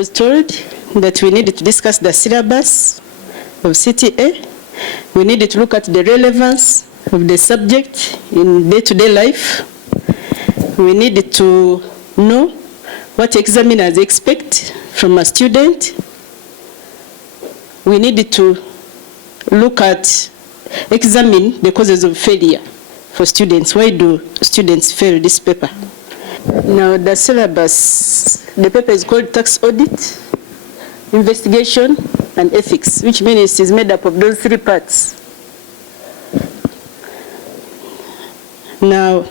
was told that we needed to discuss the syllabus of CTA. We needed to look at the relevance of the subject in day-to-day life. We needed to know what examiners expect from a student. We needed to examine the causes of failure for students. Why do students fail this paper? Now, the syllabus, the paper is called Tax Audit, Investigation, and Ethics, which means it is made up of those three parts. Now,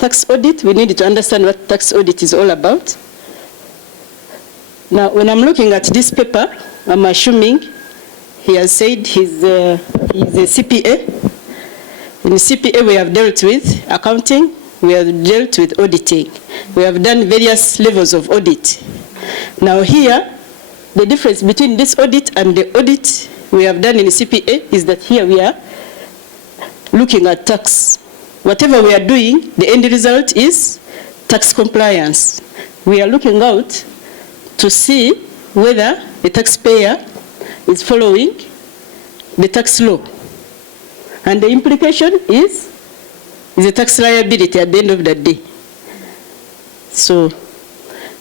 tax audit, we need to understand what tax audit is all about. Now, when I'm looking at this paper, I'm assuming he has said he's a CPA. In CPA, we have dealt with accounting, we have dealt with auditing. We have done various levels of audit. Now here, the difference between this audit and the audit we have done in CPA is that here we are looking at tax. Whatever we are doing, the end result is tax compliance. We are looking out to see whether the taxpayer is following the tax law. And the implication is a tax liability at the end of the day. So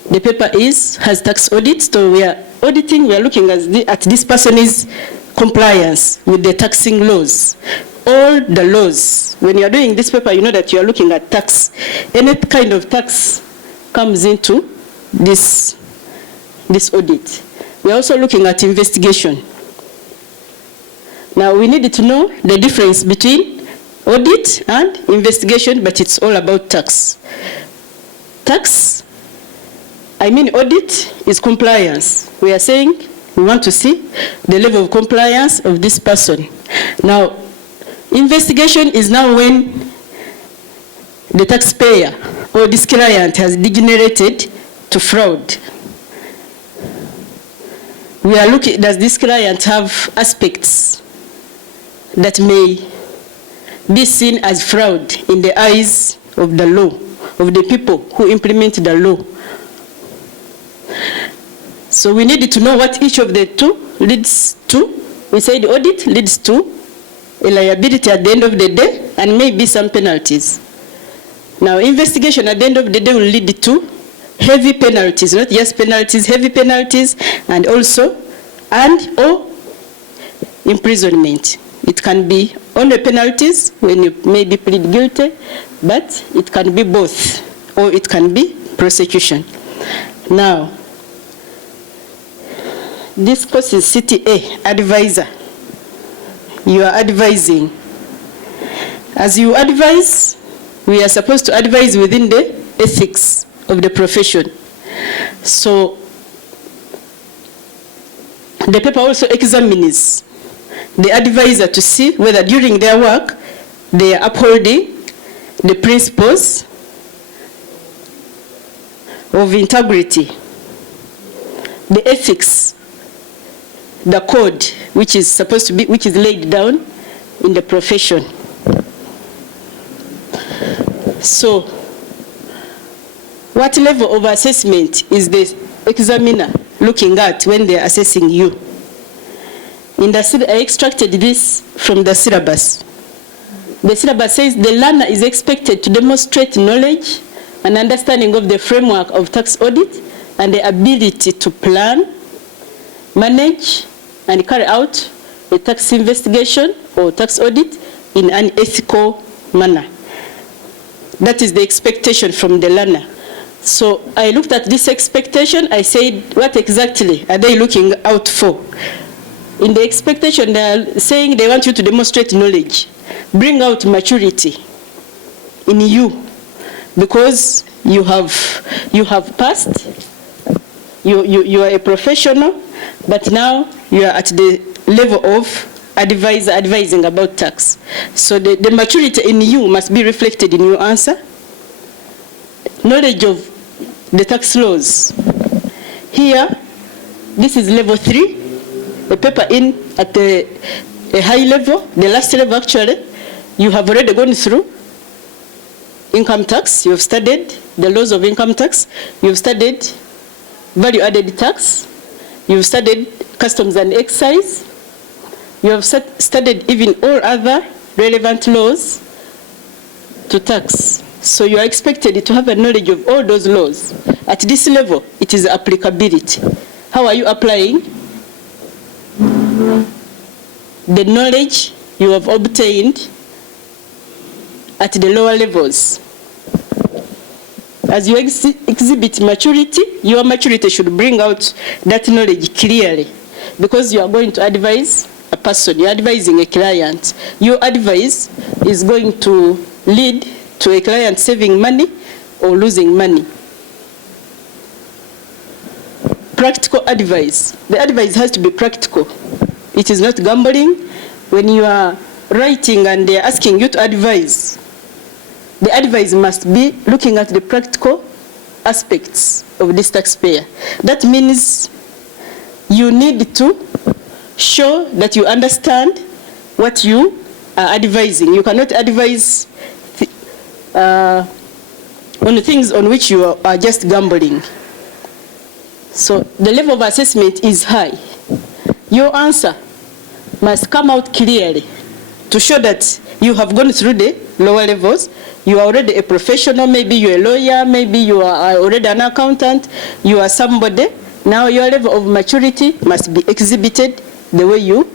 the paper has tax audit, so we are auditing, we are looking at this person's compliance with the taxing laws. All the laws. When you are doing this paper, you know that you are looking at tax. Any kind of tax comes into this audit. We are also looking at investigation. Now we need to know the difference between audit and investigation, but it's all about tax. Audit is compliance. We are saying we want to see the level of compliance of this person. Now, investigation is now when the taxpayer or this client has degenerated to fraud. We are looking, does this client have aspects that may be seen as fraud in the eyes of the law, of the people who implement the law? So we need to know what each of the two leads to. We said audit leads to a liability at the end of the day and maybe some penalties. Now investigation at the end of the day will lead to heavy penalties, not just penalties, heavy penalties, and also or imprisonment. It can be only penalties when you maybe plead guilty, but it can be both, or it can be prosecution. Now, this course is CTA, advisor. You are advising. As you advise, we are supposed to advise within the ethics of the profession. So, the paper also examines the advisor to see whether during their work they are upholding the principles of integrity, the ethics, the code which is laid down in the profession. So, what level of assessment is the examiner looking at when they are assessing you? I extracted this from the syllabus. The syllabus says the learner is expected to demonstrate knowledge and understanding of the framework of tax audit and the ability to plan, manage, and carry out a tax investigation or tax audit in an ethical manner. That is the expectation from the learner. So I looked at this expectation. I said, what exactly are they looking out for? In the expectation, they are saying they want you to demonstrate knowledge, bring out maturity in you, because you have passed, you are a professional, but now you are at the level of advising about tax. So the maturity in you must be reflected in your answer. Knowledge of the tax laws. Here, this is level 3. The paper at a high level, the last level actually, you have already gone through income tax. You have studied the laws of income tax. You have studied value-added tax, you've studied customs and excise, you have studied even all other relevant laws to tax. So you are expected to have a knowledge of all those laws. At this level, it is applicability. How are you applying the knowledge you have obtained at the lower levels? As you exhibit maturity, your maturity should bring out that knowledge clearly, because you are going to advise a person, you're advising a client. Your advice is going to lead to a client saving money or losing money. Practical advice. The advice has to be practical. It is not gambling. When you are writing and they are asking you to advise, the advice must be looking at the practical aspects of this taxpayer. That means you need to show that you understand what you are advising. You cannot advise on things on which you are just gambling. So the level of assessment is high. Your answer must come out clearly to show that you have gone through the lower levels. You are already a professional, maybe you're a lawyer, maybe you are already an accountant, you are somebody. Now your level of maturity must be exhibited the way you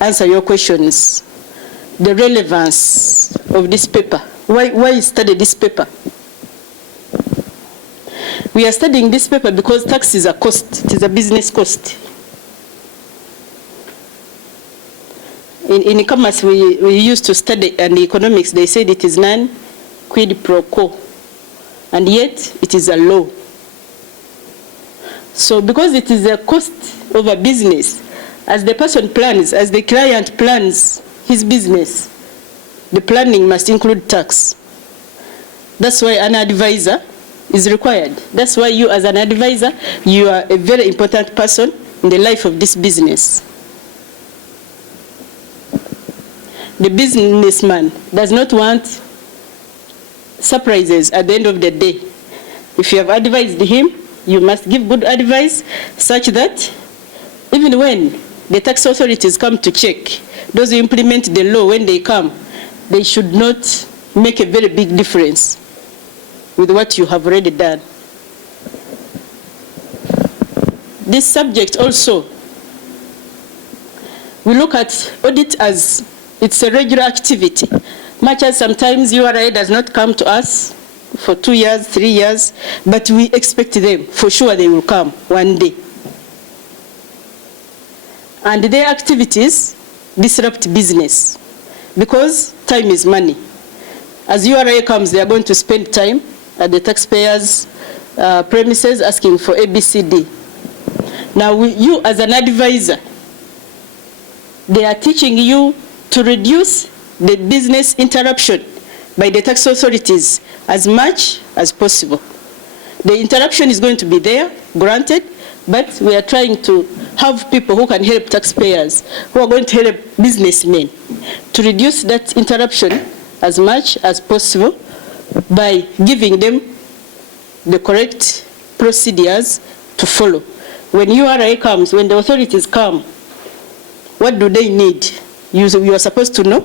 answer your questions. The relevance of this paper. Why study this paper? We are studying this paper because tax is a cost. It is a business cost. In commerce, we used to study, and economics, they said it is non-quid pro quo. And yet, it is a law. So because it is a cost of a business, as the person plans, as the client plans his business, the planning must include tax. That's why an advisor is required. That's why you, as an advisor, you are a very important person in the life of this business. The businessman does not want surprises at the end of the day. If you have advised him, you must give good advice such that even when the tax authorities come to check, those who implement the law, when they come, they should not make a very big difference with what you have already done. This subject also, we look at audit as it's a regular activity. Much as sometimes URA does not come to us for 2 years, 3 years, but we expect them, for sure they will come one day. And their activities disrupt business because time is money. As URA comes, they are going to spend time at the taxpayers' premises asking for ABCD. Now, you as an advisor, they are teaching you to reduce the business interruption by the tax authorities as much as possible. The interruption is going to be there, granted, but we are trying to have people who can help taxpayers, who are going to help businessmen, to reduce that interruption as much as possible by giving them the correct procedures to follow. When URA comes, when the authorities come, what do they need? You are supposed to know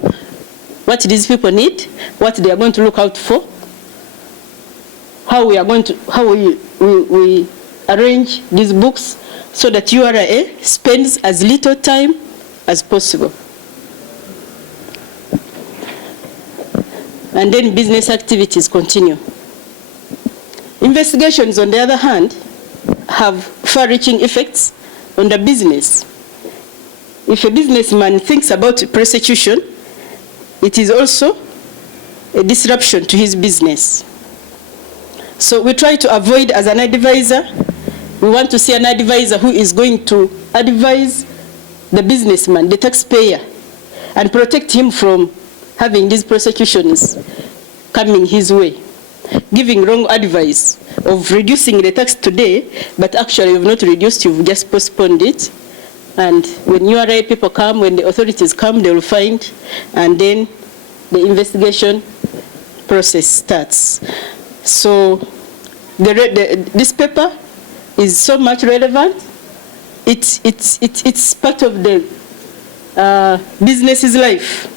what these people need, what they are going to look out for, how we arrange these books so that URA spends as little time as possible. And then business activities continue. Investigations, on the other hand, have far-reaching effects on the business. If a businessman thinks about prosecution, it is also a disruption to his business. So we try to avoid, as an advisor, we want to see an advisor who is going to advise the businessman, the taxpayer, and protect him from having these prosecutions coming his way. Giving wrong advice of reducing the tax today, but actually you've not reduced, you've just postponed it. And when URA people come, when the authorities come, they will find, and then the investigation process starts. So this paper is so much relevant. It's part of the business's life.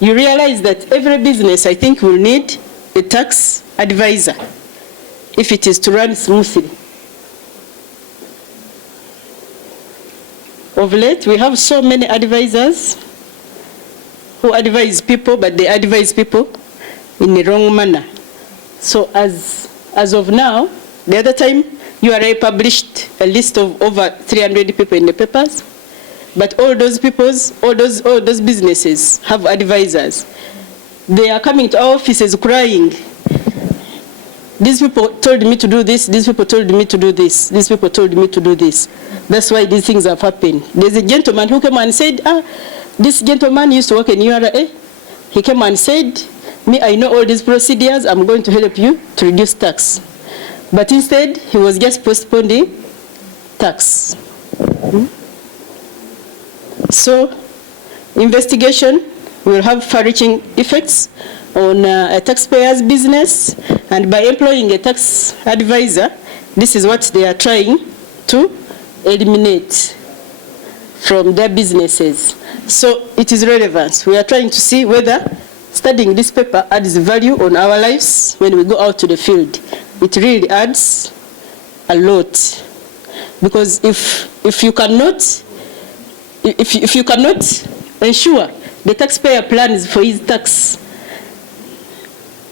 You realize that every business, I think, will need a tax advisor if it is to run smoothly. Of late, we have so many advisors who advise people, but they advise people in the wrong manner. So as of now, the other time, URA published a list of over 300 people in the papers, but all those businesses have advisors. They are coming to our offices crying. These people told me to do this, these people told me to do this, these people told me to do this. That's why these things have happened. There's a gentleman who came and said, this gentleman used to work in URA. He came and said, me, I know all these procedures, I'm going to help you to reduce tax. But instead, he was just postponing tax. So, investigation will have far-reaching effects on a taxpayer's business, and by employing a tax advisor, this is what they are trying to eliminate from their businesses. So it is relevant. We are trying to see whether studying this paper adds value on our lives when we go out to the field. It really adds a lot, because if you cannot ensure the taxpayer plans for his tax.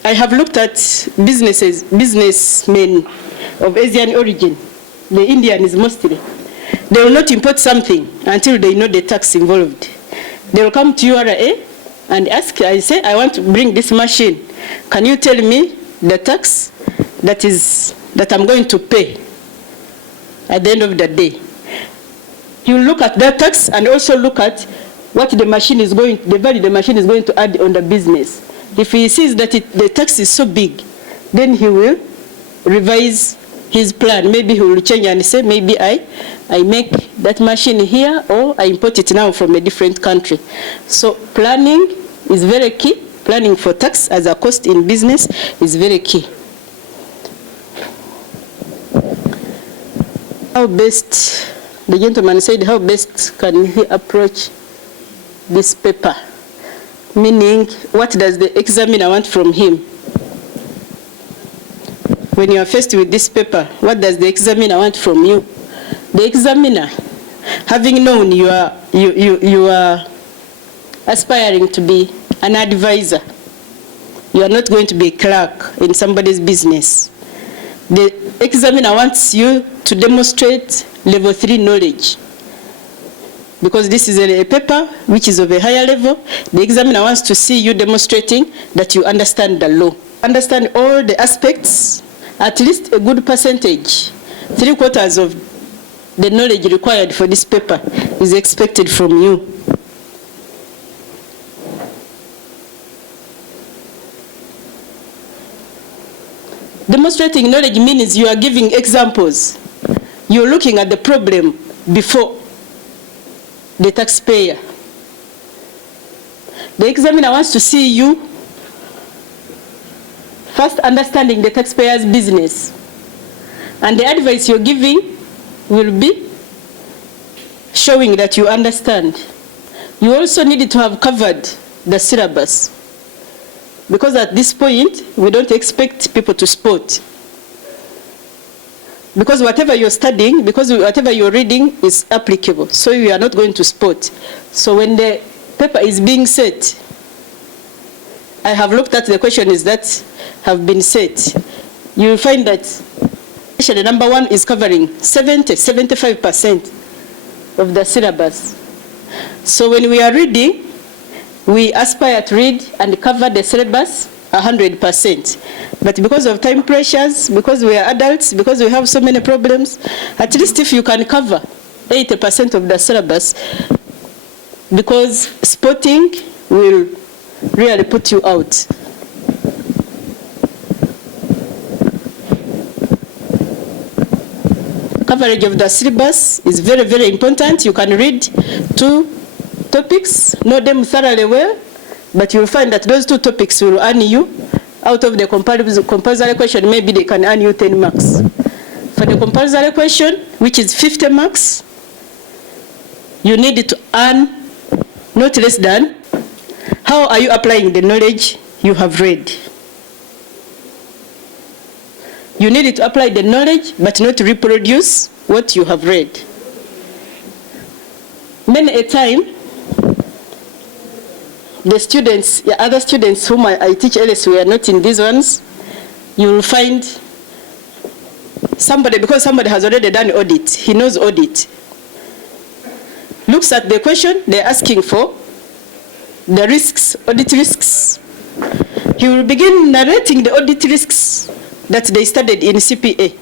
I have looked at businessmen of Asian origin, the Indians mostly. They will not import something until they know the tax involved. They will come to URA and ask, I say, I want to bring this machine. Can you tell me the tax that I'm going to pay at the end of the day? You look at that tax and also look at what the value the machine is going to add on the business. If he sees that the tax is so big, then he will revise his plan. Maybe he will change and say, maybe I make that machine here, or I import it now from a different country. So planning is very key. Planning for tax as a cost in business is very key. How best, the gentleman said, how best can he approach this paper? Meaning, what does the examiner want from him? When you are faced with this paper, what does the examiner want from you? The examiner, having known you are aspiring to be an advisor, you are not going to be a clerk in somebody's business. The examiner wants you to demonstrate level 3 knowledge. Because this is a paper which is of a higher level, the examiner wants to see you demonstrating that you understand the law. Understand all the aspects, at least a good percentage. 3/4 of the knowledge required for this paper is expected from you. Demonstrating knowledge means you are giving examples. You're looking at the problem before the taxpayer. The examiner wants to see you first understanding the taxpayer's business, and the advice you're giving will be showing that you understand. You also need to have covered the syllabus, because at this point we don't expect people to spot. Because whatever you're studying, because whatever you're reading is applicable, so you are not going to spot. So when the paper is being set, I have looked at the questions that have been set. You will find that question number 1 is covering 75% of the syllabus. So when we are reading, we aspire to read and cover the syllabus 100%. But because of time pressures, because we are adults, because we have so many problems, at least if you can cover 80% of the syllabus, because spotting will really put you out. Coverage of the syllabus is very, very important. You can read 2 topics, know them thoroughly well, but you'll find that those 2 topics will earn you out of the compulsory question, maybe they can earn you 10 marks. For the compulsory question, which is 50 marks, you need to earn not less than, how are you applying the knowledge you have read? You need to apply the knowledge, but not reproduce what you have read. Many a time, the students, other students whom I teach elsewhere, not in these ones, you will find somebody, because somebody has already done audit, he knows audit, looks at the question they're asking for, the risks, audit risks. He will begin narrating the audit risks that they studied in CPA.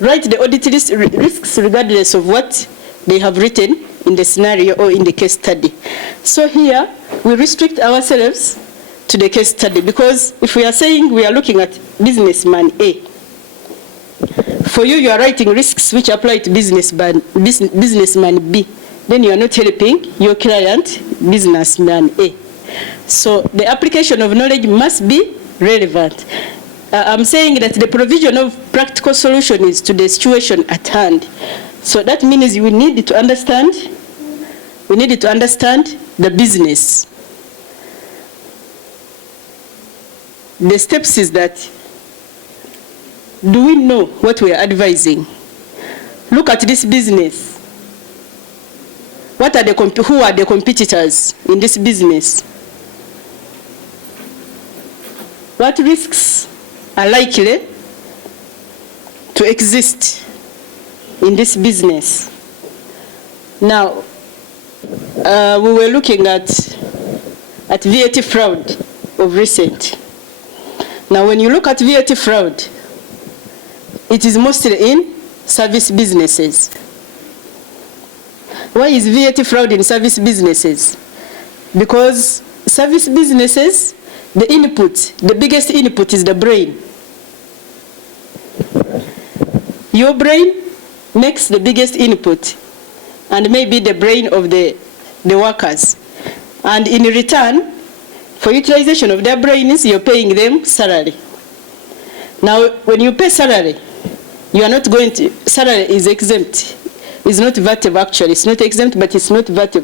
Write the audit risks regardless of what they have written in the scenario or in the case study. So here, we restrict ourselves to the case study, because if we are saying we are looking at businessman A, for you, you are writing risks which apply to businessman B, then you are not helping your client, businessman A. So the application of knowledge must be relevant. I'm saying that the provision of practical solutions to the situation at hand. So that means we need to understand the business. The steps is that, do we know what we are advising? Look at this business. What are who are the competitors in this business? What risks are likely to exist in this business? Now, we were looking at VAT fraud of recent. Now, when you look at VAT fraud, it is mostly in service businesses. Why is VAT fraud in service businesses? Because service businesses, the input, the biggest input is the brain. Your brain makes the biggest input, and maybe the brain of the workers. And in return, for utilization of their brains, you're paying them salary. Now, when you pay salary, you are not going to, salary is exempt. It's not VAT actually. It's not exempt, but it's not VAT.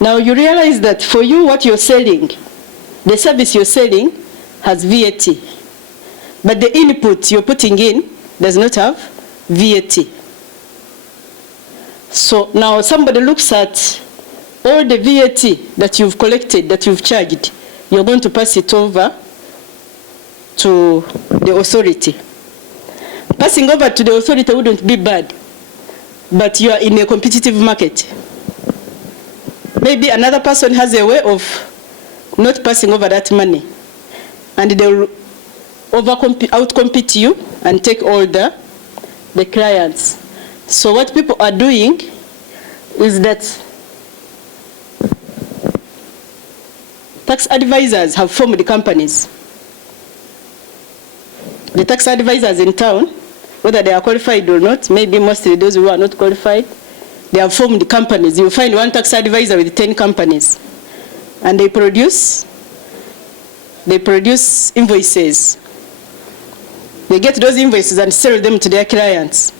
Now you realize that for you, what you're selling, the service you're selling has VAT. But the input you're putting in does not have VAT. So now somebody looks at all the VAT that you've collected, that you've charged, you're going to pass it over to the authority. Passing over to the authority wouldn't be bad, but you are in a competitive market. Maybe another person has a way of not passing over that money, and they will outcompete you and take all the clients. So what people are doing is that tax advisors have formed companies. The tax advisors in town, whether they are qualified or not, maybe mostly those who are not qualified, they have formed companies. You find one tax advisor with 10 companies, and they produce invoices. They get those invoices and sell them to their clients.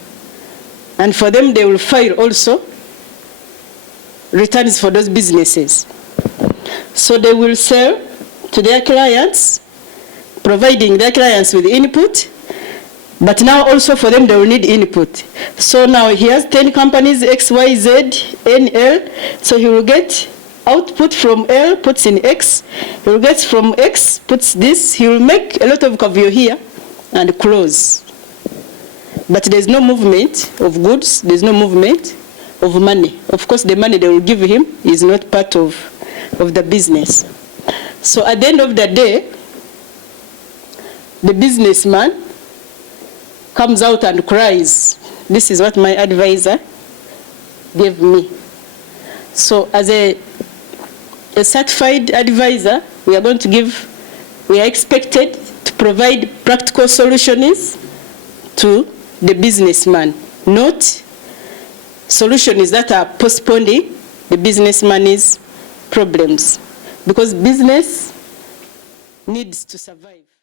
And for them, they will file also returns for those businesses. So they will sell to their clients, providing their clients with input, but now also for them they will need input. So now he has 10 companies, X, Y, Z, N, L, so he will get output from L, puts in X, he will get from X, puts this, he will make a lot of caveat here and close. But there's no movement of goods, there's no movement of money. Of course, the money they will give him is not part of the business. So at the end of the day, the businessman comes out and cries. This is what my advisor gave me. So as a certified advisor, we are expected to provide practical solutions to the businessman, not solutions that are postponing the businessman's problems. Because business needs to survive.